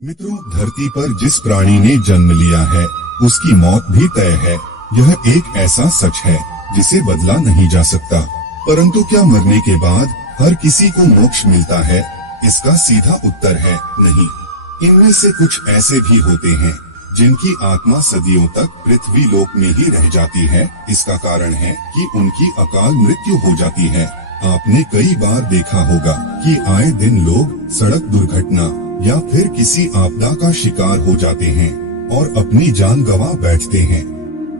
मित्रों, धरती पर जिस प्राणी ने जन्म लिया है उसकी मौत भी तय है। यह एक ऐसा सच है जिसे बदला नहीं जा सकता। परंतु क्या मरने के बाद हर किसी को मोक्ष मिलता है? इसका सीधा उत्तर है नहीं। इनमें से कुछ ऐसे भी होते हैं जिनकी आत्मा सदियों तक पृथ्वी लोक में ही रह जाती है। इसका कारण है कि उनकी अकाल मृत्यु हो जाती है। आपने कई बार देखा होगा कि आए दिन लोग सड़क दुर्घटना या फिर किसी आपदा का शिकार हो जाते हैं और अपनी जान गंवा बैठते हैं।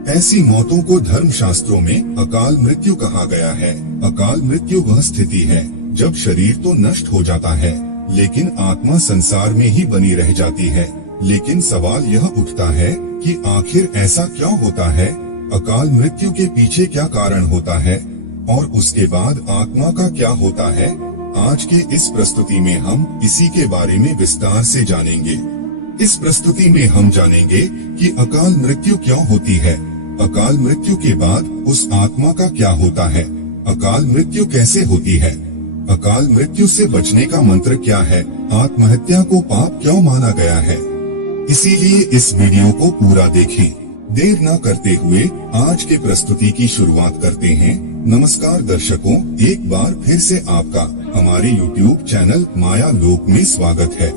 ऐसी मौतों को धर्म शास्त्रों में अकाल मृत्यु कहा गया है। अकाल मृत्यु वह स्थिति है जब शरीर तो नष्ट हो जाता है लेकिन आत्मा संसार में ही बनी रह जाती है। लेकिन सवाल यह उठता है कि आखिर ऐसा क्यों होता है? अकाल मृत्यु के पीछे क्या कारण होता है और उसके बाद आत्मा का क्या होता है? आज के इस प्रस्तुति में हम इसी के बारे में विस्तार से जानेंगे। इस प्रस्तुति में हम जानेंगे कि अकाल मृत्यु क्यों होती है, अकाल मृत्यु के बाद उस आत्मा का क्या होता है, अकाल मृत्यु कैसे होती है, अकाल मृत्यु से बचने का मंत्र क्या है, आत्महत्या को पाप क्यों माना गया है। इसीलिए इस वीडियो को पूरा देखें। देर न करते हुए आज के प्रस्तुति की शुरुआत करते हैं। नमस्कार दर्शकों, एक बार फिर से आपका हमारे YouTube चैनल माया लोक में स्वागत है।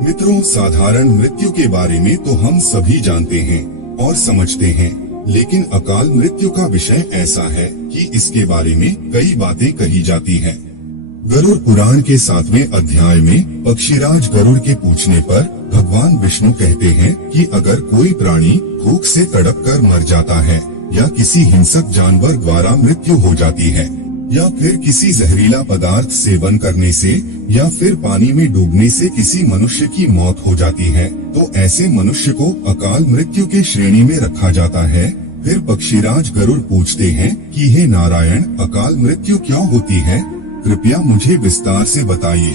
मित्रों, साधारण मृत्यु के बारे में तो हम सभी जानते हैं और समझते हैं, लेकिन अकाल मृत्यु का विषय ऐसा है कि इसके बारे में कई बातें कही जाती हैं। गरुड़ पुराण के 7वें अध्याय में पक्षीराज गरुड़ के पूछने पर भगवान विष्णु कहते हैं कि अगर कोई प्राणी भूख से तड़प कर मर जाता है या किसी हिंसक जानवर द्वारा मृत्यु हो जाती है या फिर किसी जहरीला पदार्थ सेवन करने से या फिर पानी में डूबने से किसी मनुष्य की मौत हो जाती है तो ऐसे मनुष्य को अकाल मृत्यु के श्रेणी में रखा जाता है। फिर पक्षीराज गरुड़ पूछते हैं कि हे नारायण, अकाल मृत्यु क्यों होती है? कृपया मुझे विस्तार से बताइए।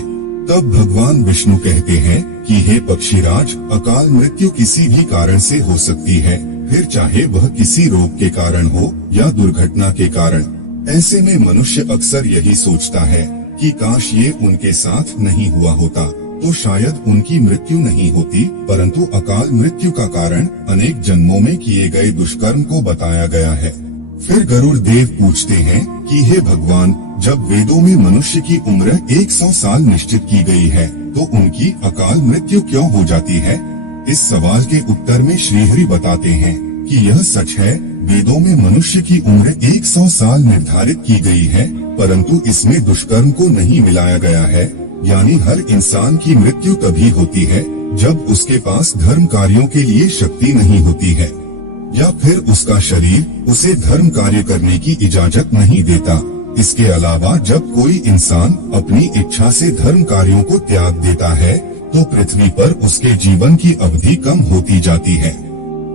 तब भगवान विष्णु कहते हैं कि हे पक्षीराज, अकाल मृत्यु किसी भी कारण से हो सकती है, फिर चाहे वह किसी रोग के कारण हो या दुर्घटना के कारण। ऐसे में मनुष्य अक्सर यही सोचता है कि काश ये उनके साथ नहीं हुआ होता तो शायद उनकी मृत्यु नहीं होती। परंतु अकाल मृत्यु का कारण अनेक जन्मों में किए गए दुष्कर्म को बताया गया है। फिर गरुड़ देव पूछते हैं कि हे भगवान, जब वेदों में मनुष्य की उम्र 100 साल निश्चित की गई है तो उनकी अकाल मृत्यु क्यों हो जाती है? इस सवाल के उत्तर में श्रीहरि बताते हैं कि यह सच है, वेदों में मनुष्य की उम्र 100 साल निर्धारित की गई है, परंतु इसमें दुष्कर्म को नहीं मिलाया गया है। यानी हर इंसान की मृत्यु तभी होती है जब उसके पास धर्म कार्यों के लिए शक्ति नहीं होती है या फिर उसका शरीर उसे धर्म कार्य करने की इजाजत नहीं देता। इसके अलावा जब कोई इंसान अपनी इच्छा से धर्म कार्यों को त्याग देता है तो पृथ्वी पर उसके जीवन की अवधि कम होती जाती है।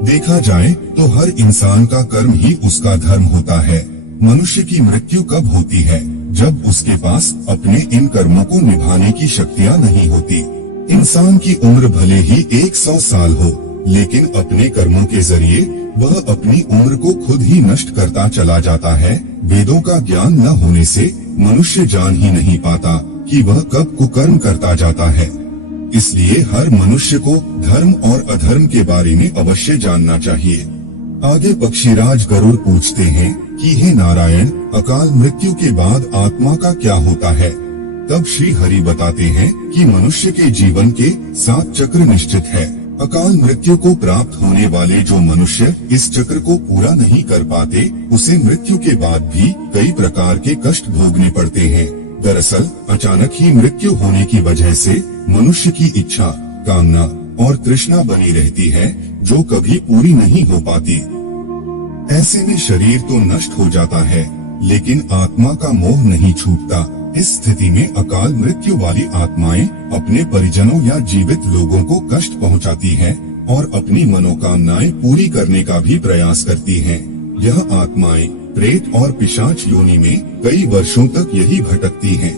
देखा जाए तो हर इंसान का कर्म ही उसका धर्म होता है। मनुष्य की मृत्यु कब होती है? जब उसके पास अपने इन कर्मों को निभाने की शक्तियाँ नहीं होती। इंसान की उम्र भले ही 100 साल हो, लेकिन अपने कर्मों के जरिए वह अपनी उम्र को खुद ही नष्ट करता चला जाता है। वेदों का ज्ञान न होने से मनुष्य जान ही नहीं पाता कि वह कब कुकर्म करता जाता है। इसलिए हर मनुष्य को धर्म और अधर्म के बारे में अवश्य जानना चाहिए। आगे पक्षीराज गरुड़ पूछते हैं कि हे नारायण, अकाल मृत्यु के बाद आत्मा का क्या होता है? तब श्री हरि बताते हैं कि मनुष्य के जीवन के 7 चक्र निश्चित है। अकाल मृत्यु को प्राप्त होने वाले जो मनुष्य इस चक्र को पूरा नहीं कर पाते उसे मृत्यु के बाद भी कई प्रकार के कष्ट भोगने पड़ते हैं। दरअसल अचानक ही मृत्यु होने की वजह से मनुष्य की इच्छा, कामना और तृष्णा बनी रहती है जो कभी पूरी नहीं हो पाती। ऐसे में शरीर तो नष्ट हो जाता है लेकिन आत्मा का मोह नहीं छूटता। इस स्थिति में अकाल मृत्यु वाली आत्माएं अपने परिजनों या जीवित लोगों को कष्ट पहुंचाती हैं और अपनी मनोकामनाएं पूरी करने का भी प्रयास करती हैं। यह आत्माएं प्रेत और पिशाच योनि में कई वर्षों तक यही भटकती हैं।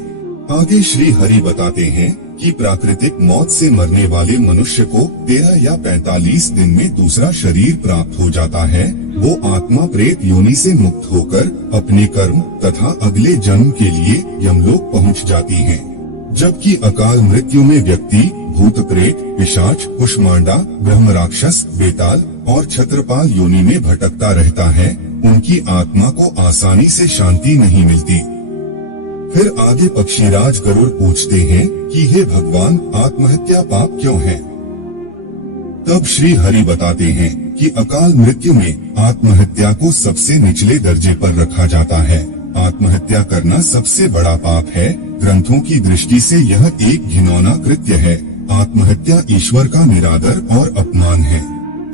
आगे श्री हरि बताते हैं कि प्राकृतिक मौत से मरने वाले मनुष्य को 13 या 45 दिन में दूसरा शरीर प्राप्त हो जाता है। वो आत्मा प्रेत योनि से मुक्त होकर अपने कर्म तथा अगले जन्म के लिए यमलोक पहुंच जाती है। जबकि अकाल मृत्यु में व्यक्ति भूत प्रेत, पिशाच, कुष्मांडा, ब्रह्म राक्षस, बेताल और छत्रपाल योनि में भटकता रहता है, उनकी आत्मा को आसानी से शांति नहीं मिलती। फिर आगे पक्षीराज गरुड़ पूछते हैं कि हे भगवान, आत्महत्या पाप क्यों है? तब श्री हरि बताते हैं कि अकाल मृत्यु में आत्महत्या को सबसे निचले दर्जे पर रखा जाता है। आत्महत्या करना सबसे बड़ा पाप है। ग्रंथों की दृष्टि से यह एक घिनौना कृत्य है। आत्महत्या ईश्वर का निरादर और अपमान है।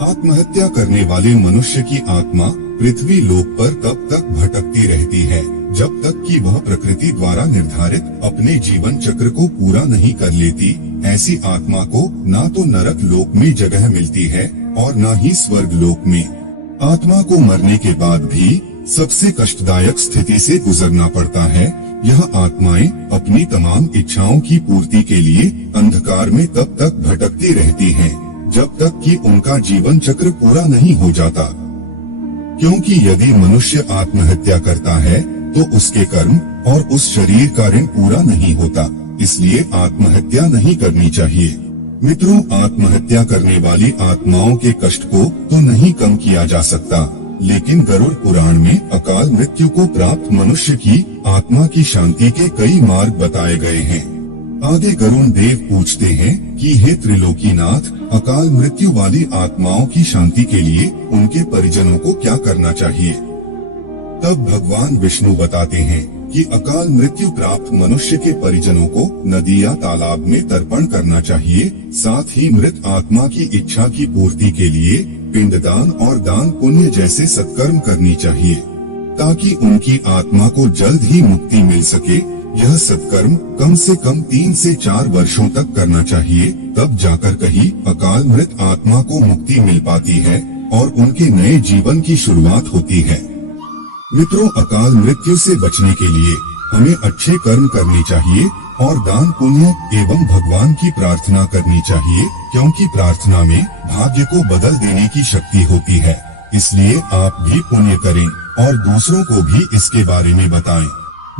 आत्महत्या करने वाले मनुष्य की आत्मा पृथ्वी लोक पर तब तक भटकती रहती है जब तक कि वह प्रकृति द्वारा निर्धारित अपने जीवन चक्र को पूरा नहीं कर लेती। ऐसी आत्मा को ना तो नरक लोक में जगह मिलती है और न ही स्वर्ग लोक में। आत्मा को मरने के बाद भी सबसे कष्टदायक स्थिति से गुजरना पड़ता है। यह आत्माएं अपनी तमाम इच्छाओं की पूर्ति के लिए अंधकार में तब तक भटकती रहती हैं, जब तक कि उनका जीवन चक्र पूरा नहीं हो जाता। क्योंकि यदि मनुष्य आत्महत्या करता है तो उसके कर्म और उस शरीर का ऋण पूरा नहीं होता, इसलिए आत्महत्या नहीं करनी चाहिए। मित्रों, आत्महत्या करने वाली आत्माओं के कष्ट को तो नहीं कम किया जा सकता, लेकिन गरुड़ पुराण में अकाल मृत्यु को प्राप्त मनुष्य की आत्मा की शांति के कई मार्ग बताए गए हैं। आगे गरुण देव पूछते हैं कि हे त्रिलोकीनाथ, अकाल मृत्यु वाली आत्माओं की शांति के लिए उनके परिजनों को क्या करना चाहिए? तब भगवान विष्णु बताते हैं कि अकाल मृत्यु प्राप्त मनुष्य के परिजनों को नदी या तालाब में तर्पण करना चाहिए। साथ ही मृत आत्मा की इच्छा की पूर्ति के लिए पिंडदान और दान पुण्य जैसे सत्कर्म करनी चाहिए, ताकि उनकी आत्मा को जल्द ही मुक्ति मिल सके। यह सत्कर्म कम से कम 3 से 4 वर्षों तक करना चाहिए, तब जाकर कहीं अकाल मृत आत्मा को मुक्ति मिल पाती है और उनके नए जीवन की शुरुआत होती है। मित्रों, अकाल मृत्यु से बचने के लिए हमें अच्छे कर्म करने चाहिए और दान पुण्य एवं भगवान की प्रार्थना करनी चाहिए, क्योंकि प्रार्थना में भाग्य को बदल देने की शक्ति होती है। इसलिए आप भी पुण्य करें और दूसरों को भी इसके बारे में बताएं।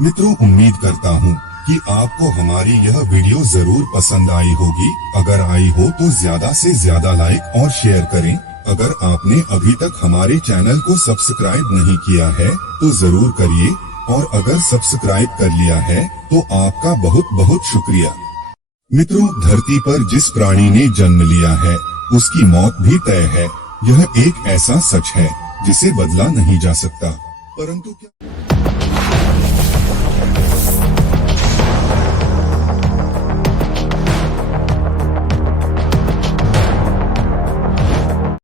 मित्रों, उम्मीद करता हूँ कि आपको हमारी यह वीडियो जरूर पसंद आई होगी। अगर आई हो तो ज्यादा से ज्यादा लाइक और शेयर करें। अगर आपने अभी तक हमारे चैनल को सब्सक्राइब नहीं किया है तो जरूर करिए, और अगर सब्सक्राइब कर लिया है तो आपका बहुत बहुत शुक्रिया। मित्रों, धरती पर जिस प्राणी ने जन्म लिया है उसकी मौत भी तय है। यह एक ऐसा सच है जिसे बदला नहीं जा सकता। परंतु क्या